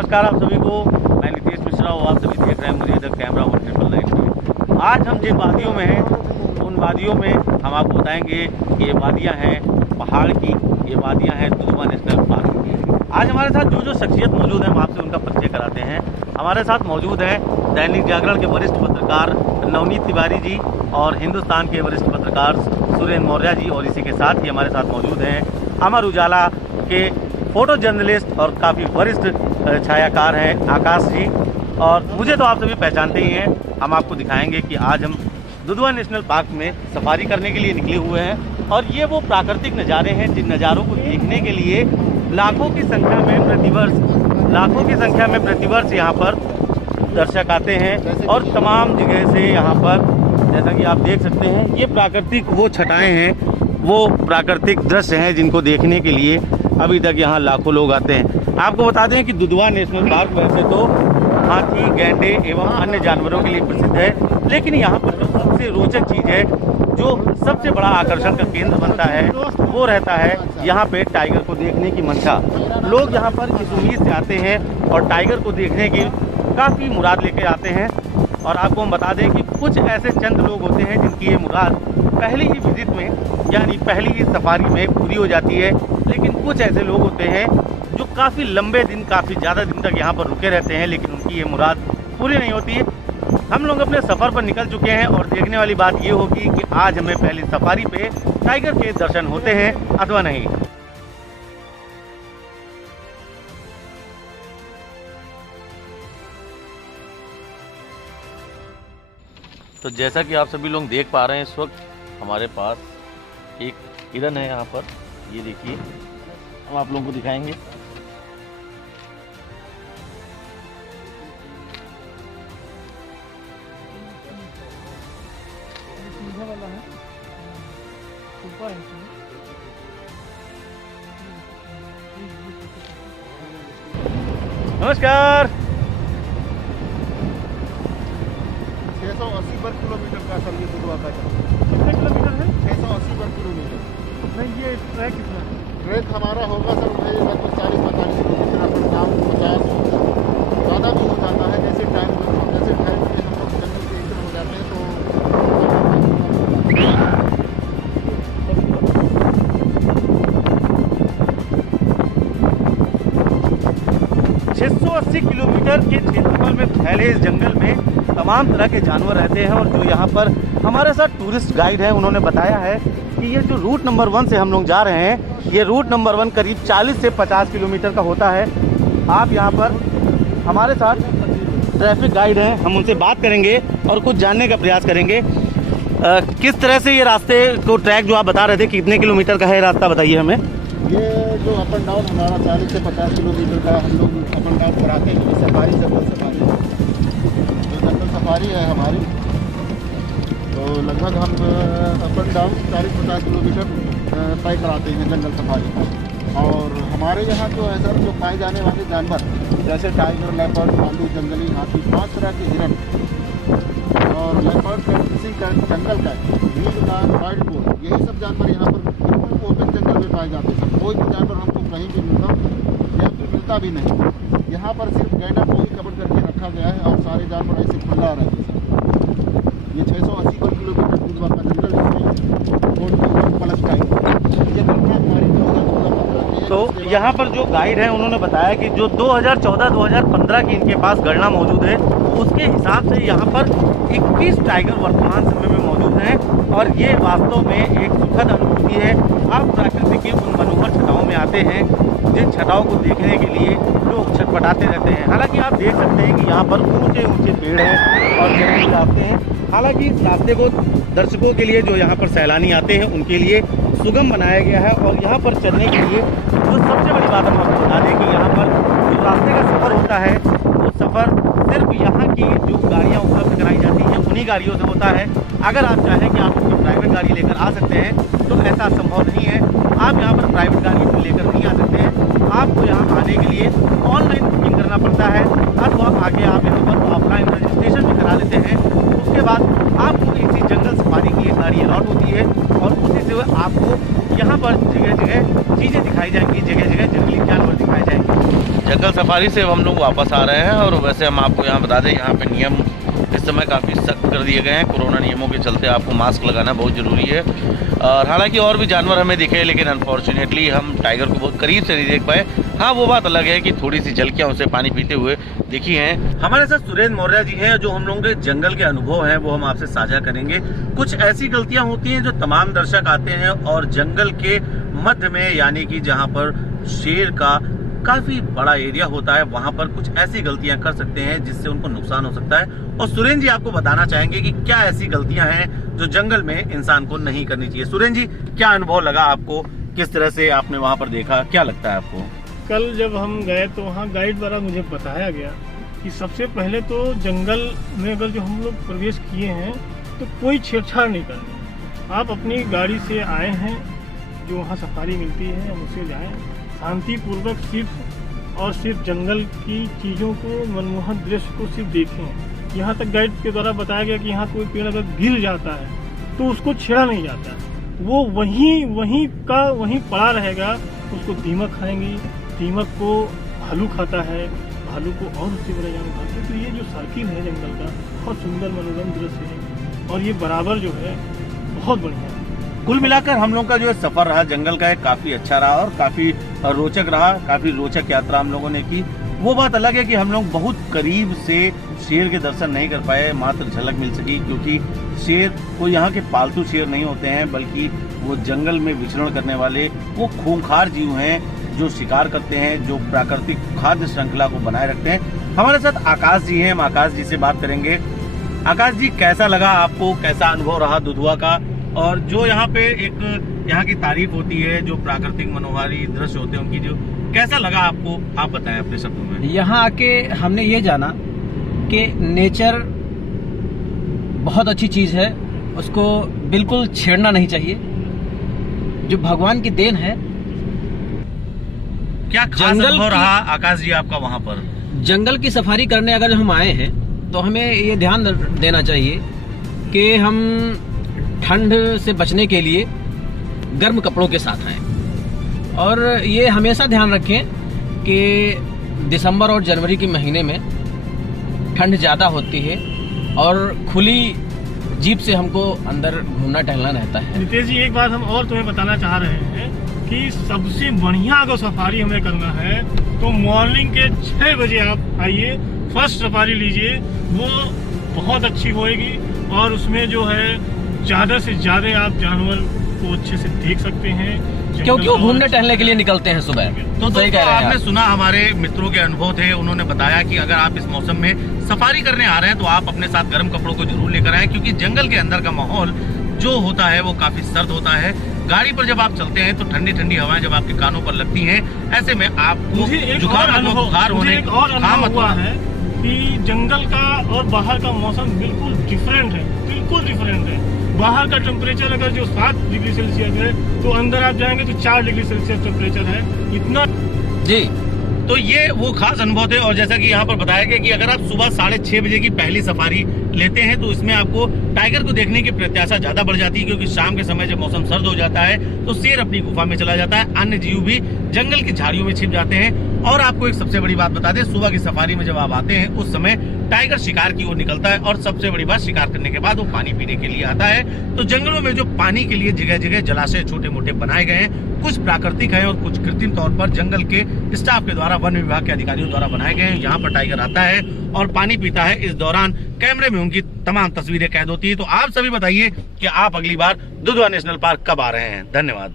नमस्कार आप सभी को, मैं नितेश मिश्रा हूँ। आप सभी देख रहे हैं मुझे इधर कैमरा 1999। आज हम जिन वादियों में हैं उन वादियों में हम आपको बताएंगे कि ये वादियाँ हैं पहाड़ की, ये वादियाँ हैं दुधवा नेशनल पार्क की। आज हमारे साथ जो शख्सियत मौजूद है हम आपसे उनका परिचय कराते हैं। हमारे साथ मौजूद हैं दैनिक जागरण के वरिष्ठ पत्रकार नवनीत तिवारी जी और हिंदुस्तान के वरिष्ठ पत्रकार सुरेंद्र मौर्य जी, और इसी के साथ ही हमारे साथ मौजूद हैं अमर उजाला के फोटो जर्नलिस्ट और काफ़ी वरिष्ठ छायाकार हैं आकाश जी। और मुझे तो आप सभी पहचानते ही हैं। हम आपको दिखाएंगे कि आज हम दुधवा नेशनल पार्क में सफारी करने के लिए निकले हुए हैं और ये वो प्राकृतिक नज़ारे हैं जिन नज़ारों को देखने के लिए लाखों की संख्या में प्रतिवर्ष यहाँ पर दर्शक आते हैं। और तमाम जगह से यहाँ पर, जैसा कि आप देख सकते हैं, ये प्राकृतिक वो छटाएं हैं, वो प्राकृतिक दृश्य हैं जिनको देखने के लिए अभी तक यहाँ लाखों लोग आते हैं। आपको बता दें कि दुधवा नेशनल पार्क वैसे तो हाथी, गैंडे एवं अन्य जानवरों के लिए प्रसिद्ध है, लेकिन यहाँ पर जो सबसे रोचक चीज़ है, जो सबसे बड़ा आकर्षण का केंद्र बनता है, वो रहता है यहाँ पे टाइगर को देखने की मंशा। लोग यहाँ पर इस उम्मीद से आते हैं और टाइगर को देखने की काफ़ी मुराद लेके आते हैं। और आपको हम बता दें कि कुछ ऐसे चंद लोग होते हैं जिनकी ये मुराद पहली ही विजिट में, यानी पहली ही सफारी में पूरी हो जाती है, लेकिन कुछ ऐसे लोग होते हैं जो काफ़ी लंबे दिन, काफ़ी ज़्यादा दिन तक यहाँ पर रुके रहते हैं, लेकिन उनकी ये मुराद पूरी नहीं होती है। हम लोग अपने सफ़र पर निकल चुके हैं और देखने वाली बात ये होगी कि आज हमें पहली सफारी पे टाइगर के दर्शन होते हैं अथवा नहीं। तो जैसा कि आप सभी लोग देख पा रहे हैं, इस वक्त हमारे पास एक हिरन है यहाँ पर, ये देखिए, हम आप लोगों को दिखाएंगे। नमस्कार। 680 वर्ग किलोमीटर का सर ये दुधवा का कितने किलोमीटर है? 680 वर्ग किलोमीटर। नहीं, ये ट्रैक कितना है? ट्रैक हमारा होगा सर वही लगभग 40-45 किलोमीटर, अपन नाम 50 ज़्यादा भी हो जाता है। जैसे टाइम में हम लोग जंगल के एंटर हो जाते हैं तो 680 किलोमीटर के क्षेत्रफल में फैले इस जंगल में तमाम तरह के जानवर रहते हैं। और जो यहाँ पर हमारे साथ टूरिस्ट गाइड है, उन्होंने बताया है कि ये जो रूट नंबर 1 से हम लोग जा रहे हैं, ये रूट नंबर 1 करीब 40 से 50 किलोमीटर का होता है। आप यहाँ पर हमारे साथ ट्रैफिक गाइड हैं, हम उनसे बात करेंगे और कुछ जानने का प्रयास करेंगे। किस तरह से ये रास्ते को, ट्रैक जो आप बता रहे थे, कितने किलोमीटर का है रास्ता, बताइए हमें। ये जो अप एंड डाउन हमारा 40 से 50 किलोमीटर का हम लोग अप एंड डाउन कराते हैं। सफारी, जंगल सफारी, जो जंगल सफारी है हमारी, तो लगभग हम अप एंड डाउन 40-50 किलोमीटर तय कराते हैं जंगल सफारी का। और हमारे यहाँ जो है सर, जो पाए जाने वाले जानवर जैसे टाइगर, लेपर्ड, भालू, जंगली हाथी, 5 तरह के हिरन और लेपर्ड का, किसी का, जंगल का, नील का, वाइल्ड बोर, यही सब जानवर यहाँ पर बिल्कुल ओपन जंगल में पाए जाते हैं। कोई भी जानवर हमको कहीं भी मिलता या फिर मिलता भी नहीं। यहाँ पर सिर्फ गैंडा को ही कवर करके रखा गया है और सारे जानवर ऐसे खुला रहते हैं। ये 680 वर्ग किलोमीटर दुधवा का जंगल, तो यहाँ पर जो गाइड है उन्होंने बताया कि जो 2014-2015 की इनके पास गणना मौजूद है, उसके हिसाब से यहाँ पर 21 टाइगर वर्तमान समय में मौजूद हैं। और ये वास्तव में एक सुखद अनुभूति है। आप प्रकृति की उन मनोहर छटाओं में आते हैं जिन छटाओं को देखने के लिए लोग छटपटाते रहते हैं। हालांकि आप देख सकते हैं कि यहाँ पर ऊंचे ऊंचे पेड़ हैं और जंगली रास्ते हैं। हालांकि इस रास्ते को दर्शकों के लिए, जो यहाँ पर सैलानी आते हैं, उनके लिए सुगम बनाया गया है। और यहाँ पर चलने के लिए जो सबसे बड़ी बात हम आपको बता दें कि यहाँ पर जो रास्ते का सफ़र होता है, वो सफ़र सिर्फ यहाँ की जो गाड़ियाँ उपलब्ध कराई जाती हैं उन्हीं गाड़ियों से होता है। अगर आप चाहें कि आप अपनी प्राइवेट गाड़ी लेकर आ सकते हैं तो ऐसा संभव नहीं है। आप यहाँ पर प्राइवेट गाड़ी लेकर नहीं आ सकते हैं। आपको यहाँ आने के लिए ऑनलाइन बुकिंग करना पड़ता है, अथवा आगे आप यहाँ पर ऑफलाइन रजिस्ट्रेशन भी करा लेते हैं। उसके बाद आपको इसी जंगल सफारी की एक गाड़ी अलॉट होती है और उसी से आपको यहाँ पर जगह जगह चीज़ें दिखाई जाएंगी, जगह जगह जंगली जानवर दिखाए जाएंगे। जंगल सफारी से हम लोग वापस आ रहे हैं। और वैसे हम आपको यहाँ बता दें, यहाँ पे नियम इस समय काफ़ी सख्त कर दिए गए हैं। कोरोना नियमों के चलते आपको मास्क लगाना बहुत ज़रूरी है। और हालांकि और भी जानवर हमें दिखे, लेकिन अनफॉर्चुनेटली हम टाइगर को बहुत करीब से नहीं देख पाए। हाँ, वो बात अलग है कि थोड़ी सी झलकियाँ उसे पानी पीते हुए दिखी हैं। हमारे साथ सुरेंद्र मौर्य जी हैं, जो हम लोगों के जंगल के अनुभव हैं वो हम आपसे साझा करेंगे। कुछ ऐसी गलतियाँ होती हैं जो तमाम दर्शक आते हैं और जंगल के मध्य में, यानी कि जहाँ पर शेर का काफी बड़ा एरिया होता है, वहां पर कुछ ऐसी गलतियां कर सकते हैं जिससे उनको नुकसान हो सकता है। और सुरेंद्र जी आपको बताना चाहेंगे कि क्या ऐसी गलतियां हैं जो जंगल में इंसान को नहीं करनी चाहिए। सुरेंद्र जी, क्या अनुभव लगा आपको, किस तरह से आपने वहां पर देखा, क्या लगता है आपको? कल जब हम गए तो वहाँ गाइड द्वारा मुझे बताया गया कि सबसे पहले तो जंगल में अगर जो हम लोग प्रवेश किए हैं तो कोई छेड़छाड़ नहीं करनी। आप अपनी गाड़ी से आए हैं, जो वहाँ सफारी मिलती है हम उससे जाएं, शांतिपूर्वक सिर्फ जंगल की चीज़ों को, मनमोहक दृश्य को सिर्फ देखें। यहाँ तक गाइड के द्वारा बताया गया कि यहाँ कोई पेड़ अगर गिर जाता है तो उसको छेड़ा नहीं जाता, वो वहीं पड़ा रहेगा। उसको दीमक खाएंगी, दीमक को भालू खाता है, भालू को और उससे बड़े जानवर खाते हैं। तो ये जो सर्किल है जंगल का, बहुत सुंदर मनोरम दृश्य है और ये बराबर जो है बहुत बढ़िया है। कुल मिलाकर हम लोग का जो सफर रहा जंगल का, काफी अच्छा रहा और काफी रोचक रहा। काफी रोचक यात्रा हम लोगों ने की। वो बात अलग है कि हम लोग बहुत करीब से शेर के दर्शन नहीं कर पाए, मात्र झलक मिल सकी, क्योंकि शेर वो यहाँ के पालतू शेर नहीं होते हैं, बल्कि वो जंगल में विचरण करने वाले वो खूंखार जीव हैं जो शिकार करते हैं, जो प्राकृतिक खाद्य श्रृंखला को बनाए रखते हैं। हमारे साथ आकाश जी हैं, हम आकाश जी से बात करेंगे। आकाश जी, कैसा लगा आपको, कैसा अनुभव रहा दुधवा का? और जो यहाँ पे एक यहाँ की तारीफ होती है, जो प्राकृतिक मनोहारी दृश्य होते हैं उनकी, जो कैसा लगा आपको, आप बताएं अपने शब्दों में। यहाँ आके हमने ये जाना कि नेचर बहुत अच्छी चीज है, उसको बिल्कुल छेड़ना नहीं चाहिए, जो भगवान की देन है। क्या खास अनुभव रहा आकाश जी आपका वहाँ पर? जंगल की सफारी करने अगर हम आए हैं तो हमें ये ध्यान देना चाहिए कि हम ठंड से बचने के लिए गर्म कपड़ों के साथ आएं। और ये हमेशा ध्यान रखें कि दिसंबर और जनवरी के महीने में ठंड ज़्यादा होती है और खुली जीप से हमको अंदर घूमना टहलना रहता है। नितेश जी, एक बात हम और तुम्हें बताना चाह रहे हैं कि सबसे बढ़िया अगर सफारी हमें करना है तो मॉर्निंग के 6 बजे आप आइए, फर्स्ट सफारी लीजिए, वो बहुत अच्छी होएगी और उसमें जो है ज्यादा से ज्यादा आप जानवर को अच्छे से देख सकते हैं, क्योंकि वो घूमने टहलने के लिए निकलते हैं सुबह। तो सही कह रहे हैं। आपने सुना, हमारे मित्रों के अनुभव थे, उन्होंने बताया कि अगर आप इस मौसम में सफारी करने आ रहे हैं तो आप अपने साथ गर्म कपड़ों को जरूर लेकर आए, क्योंकि जंगल के अंदर का माहौल जो होता है वो काफी सर्द होता है। गाड़ी पर जब आप चलते हैं तो ठंडी ठंडी हवाएं जब आपके कानों पर लगती हैं, ऐसे में आपको जुकाम बुखार होने हुआ है कि जंगल का और बाहर का मौसम बिल्कुल डिफरेंट है, बिल्कुल डिफरेंट है। बाहर का टेम्परेचर अगर जो 7 डिग्री सेल्सियस है तो अंदर आप जाएंगे तो 4 डिग्री सेल्सियस टेम्परेचर है, इतना जी। तो ये वो खास अनुभव थे। और जैसा कि यहाँ पर बताया गया कि अगर आप सुबह 6:30 बजे की पहली सफारी लेते हैं तो इसमें आपको टाइगर को देखने की प्रत्याशा ज्यादा बढ़ जाती है, क्योंकि शाम के समय जब मौसम सर्द हो जाता है तो शेर अपनी गुफा में चला जाता है, अन्य जीव भी जंगल की झाड़ियों में छिप जाते हैं। और आपको एक सबसे बड़ी बात बता दें, सुबह की सफारी में जब आप आते हैं उस समय टाइगर शिकार की ओर निकलता है, और सबसे बड़ी बात, शिकार करने के बाद वो पानी पीने के लिए आता है। तो जंगलों में जो पानी के लिए जगह जगह जलाशय छोटे मोटे बनाए गए हैं, कुछ प्राकृतिक है और कुछ कृत्रिम तौर पर जंगल के स्टाफ के द्वारा, वन विभाग के अधिकारियों द्वारा बनाए गए हैं। यहाँ पर टाइगर आता है और पानी पीता है, इस दौरान कैमरे में उनकी तमाम तस्वीरें कैद होती है। तो आप सभी बताइए कि आप अगली बार दुधवा नेशनल पार्क कब आ रहे हैं। धन्यवाद।